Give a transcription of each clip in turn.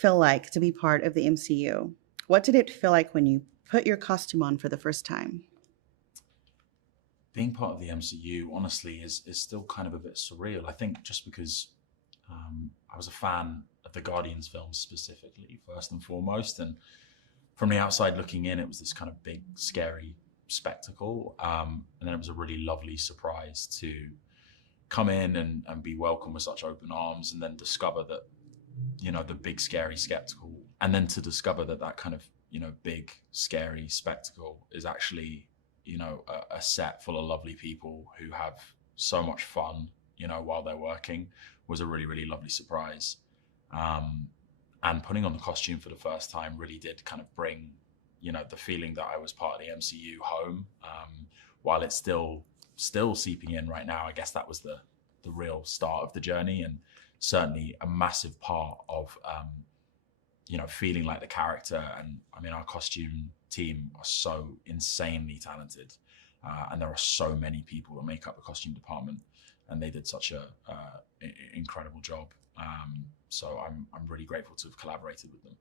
feel like to be part of the MCU? What did it feel like when you put your costume on for the first time? Being part of the MCU, honestly, is still kind of a bit surreal. I think just because I was a fan of the Guardians films specifically, first and foremost, and from the outside looking in, it was this kind of big, scary spectacle, and then it was a really lovely surprise to come in and be welcomed with such open arms, and then discover that the big, scary spectacle, and then to discover that that kind of big, scary spectacle is actually a set full of lovely people who have so much fun, while they're working, was a really, really lovely surprise. And putting on the costume for the first time really did kind of bring, the feeling that I was part of the MCU home. While it's still seeping in right now, I guess that was the real start of the journey, and certainly a massive part of, feeling like the character. And I mean, our costume team are so insanely talented, and there are so many people that make up the costume department, and they did such a incredible job. So I'm really grateful to have collaborated with them.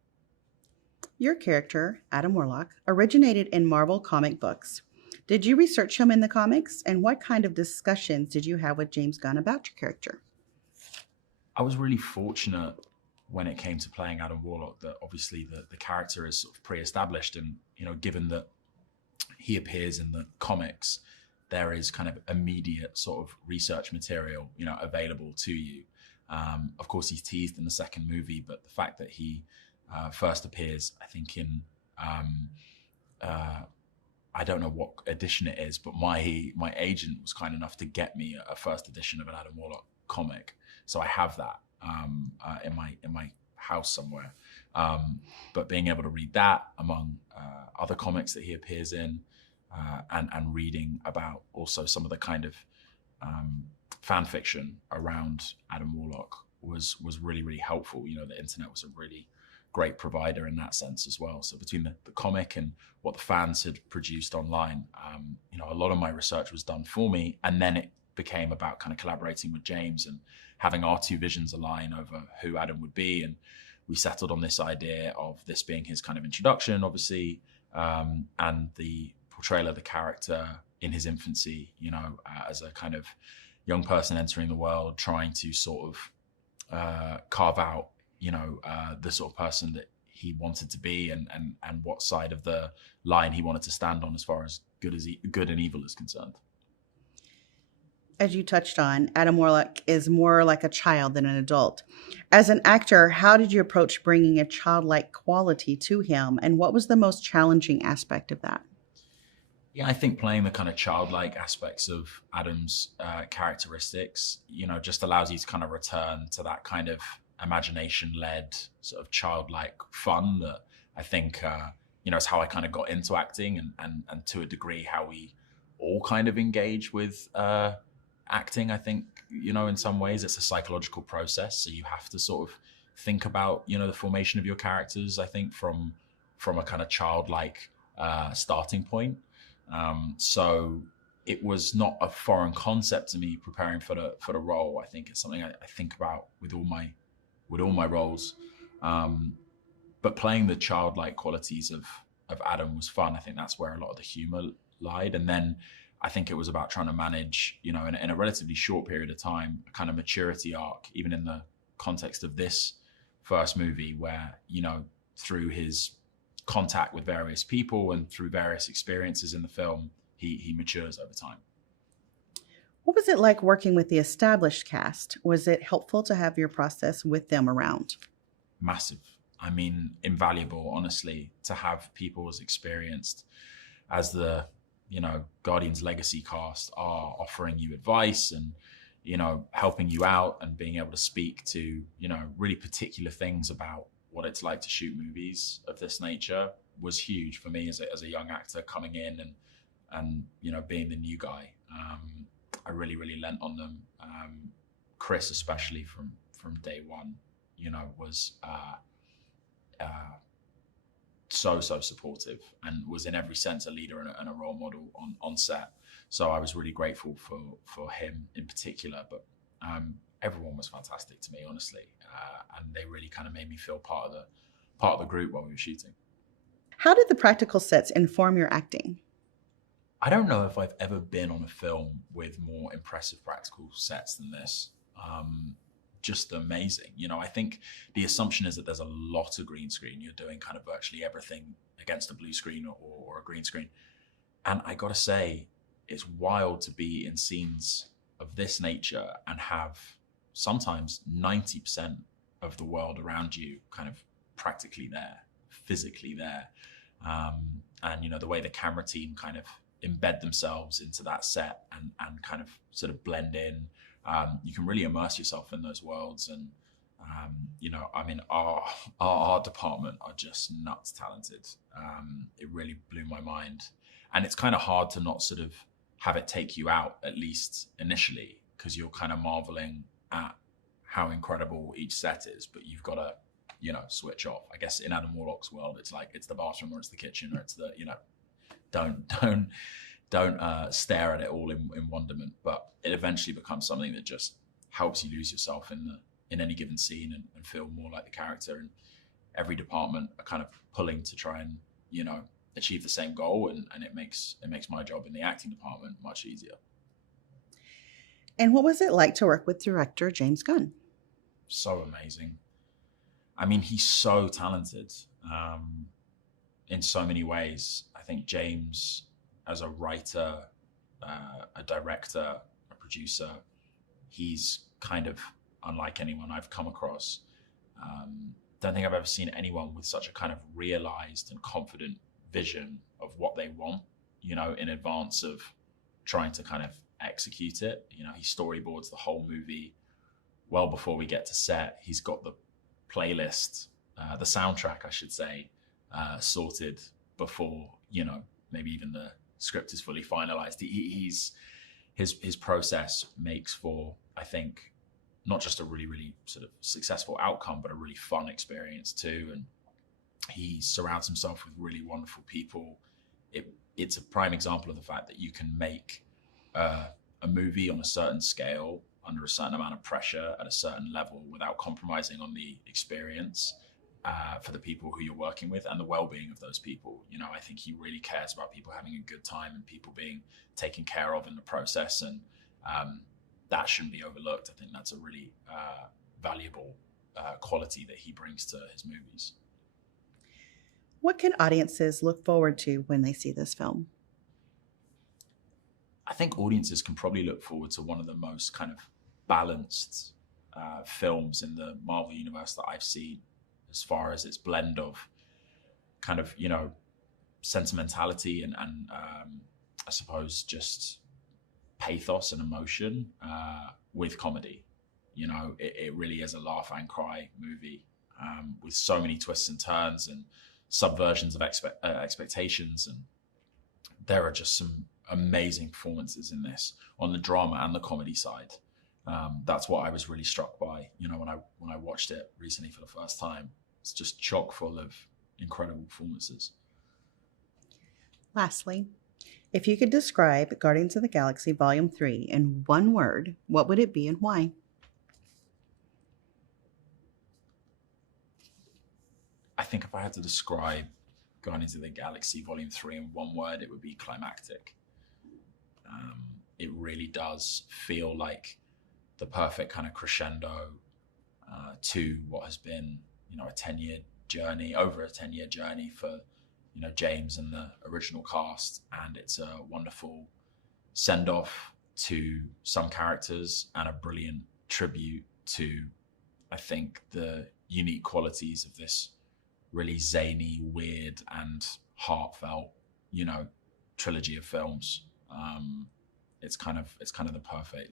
Your character, Adam Warlock, originated in Marvel comic books. Did you research him in the comics? And what kind of discussions did you have with James Gunn about your character? I was really fortunate when it came to playing Adam Warlock that obviously the character is sort of pre-established, and given that he appears in the comics, there is kind of immediate sort of research material available to you. Of course, he's teased in the second movie, but the fact that he first appears, I think, in I don't know what edition it is, but my agent was kind enough to get me a first edition of an Adam Warlock comic, so I have that in my house somewhere. But being able to read that among other comics that he appears in, and reading about also some of the kind of fan fiction around Adam Warlock was really, really helpful. The internet was a really great provider in that sense as well. So between the comic and what the fans had produced online, a lot of my research was done for me, and then it became about kind of collaborating with James and having our two visions align over who Adam would be. And we settled on this idea of this being his kind of introduction, obviously, and the portrayal of the character in his infancy, as a kind of young person entering the world, trying to sort of carve out, the sort of person that he wanted to be, and what side of the line he wanted to stand on as far as good and evil is concerned. As you touched on, Adam Warlock is more like a child than an adult. As an actor, how did you approach bringing a childlike quality to him, and what was the most challenging aspect of that? Yeah, I think playing the kind of childlike aspects of Adam's characteristics, just allows you to kind of return to that kind of imagination-led sort of childlike fun that I think, is how I kind of got into acting, and to a degree how we all kind of engage with acting. I think, in some ways it's a psychological process. So you have to sort of think about, the formation of your characters, I think, from a kind of childlike starting point. So it was not a foreign concept to me preparing for the role. I think it's something I think about with all my roles. But playing the childlike qualities of Adam was fun. I think that's where a lot of the humor lied. And then I think it was about trying to manage, in a relatively short period of time, a kind of maturity arc, even in the context of this first movie, where, through his contact with various people and through various experiences in the film, he matures over time. What was it like working with the established cast? Was it helpful to have your process with them around? Massive. I mean, invaluable, honestly, to have people as experienced as the Guardians Legacy cast are offering you advice and, helping you out and being able to speak to, really particular things about what it's like to shoot movies of this nature was huge for me as a young actor coming in and being the new guy. I really, really lent on them. Chris, especially from day one, was so supportive and was in every sense a leader and a role model on set. So I was really grateful for him in particular. But everyone was fantastic to me, honestly, and they really kind of made me feel part of the group while we were shooting. How did the practical sets inform your acting? I don't know if I've ever been on a film with more impressive practical sets than this. Just amazing. I think the assumption is that there's a lot of green screen. You're doing kind of virtually everything against a blue screen or a green screen. And I gotta say, it's wild to be in scenes of this nature and have sometimes 90% of the world around you kind of practically there, physically there. And the way the camera team kind of embed themselves into that set and kind of sort of blend in. You can really immerse yourself in those worlds. And, our art department are just nuts talented. It really blew my mind. And it's kind of hard to not sort of have it take you out, at least initially, because you're kind of marveling at how incredible each set is, but you've got to, switch off. I guess in Adam Warlock's world, it's like, it's the bathroom or it's the kitchen or it's the, don't stare at it all in wonderment, but it eventually becomes something that just helps you lose yourself in any given scene and feel more like the character. And every department are kind of pulling to try and achieve the same goal, and it makes my job in the acting department much easier. And what was it like to work with director James Gunn? So amazing. I mean, he's so talented in so many ways. I think James, as a writer, a director, a producer, he's kind of unlike anyone I've come across. Don't think I've ever seen anyone with such a kind of realized and confident vision of what they want, in advance of trying to kind of execute it. He storyboards the whole movie well before we get to set. He's got the playlist, the soundtrack, I should say, sorted before, maybe even the script is fully finalized. His process makes for, I think, not just a really, really sort of successful outcome, but a really fun experience too. And he surrounds himself with really wonderful people. It's a prime example of the fact that you can make a movie on a certain scale, under a certain amount of pressure, at a certain level, without compromising on the experience for the people who you're working with and the well-being of those people. I think he really cares about people having a good time and people being taken care of in the process. And that shouldn't be overlooked. I think that's a really valuable quality that he brings to his movies. What can audiences look forward to when they see this film? I think audiences can probably look forward to one of the most kind of balanced films in the Marvel universe that I've seen, as far as its blend of kind of, sentimentality and I suppose just pathos and emotion with comedy. It really is a laugh and cry movie with so many twists and turns and subversions of expectations. And there are just some amazing performances in this on the drama and the comedy side. That's what I was really struck by, when I watched it recently for the first time. It's just chock full of incredible performances. Lastly, if you could describe Guardians of the Galaxy Volume 3 in one word, what would it be and why? I think if I had to describe Guardians of the Galaxy Volume 3 in one word, it would be climactic. It really does feel like the perfect kind of crescendo to what has been, a 10-year journey, over a 10-year journey for, James and the original cast. And it's a wonderful send-off to some characters and a brilliant tribute to, I think, the unique qualities of this really zany, weird, and heartfelt, trilogy of films. It's kind of the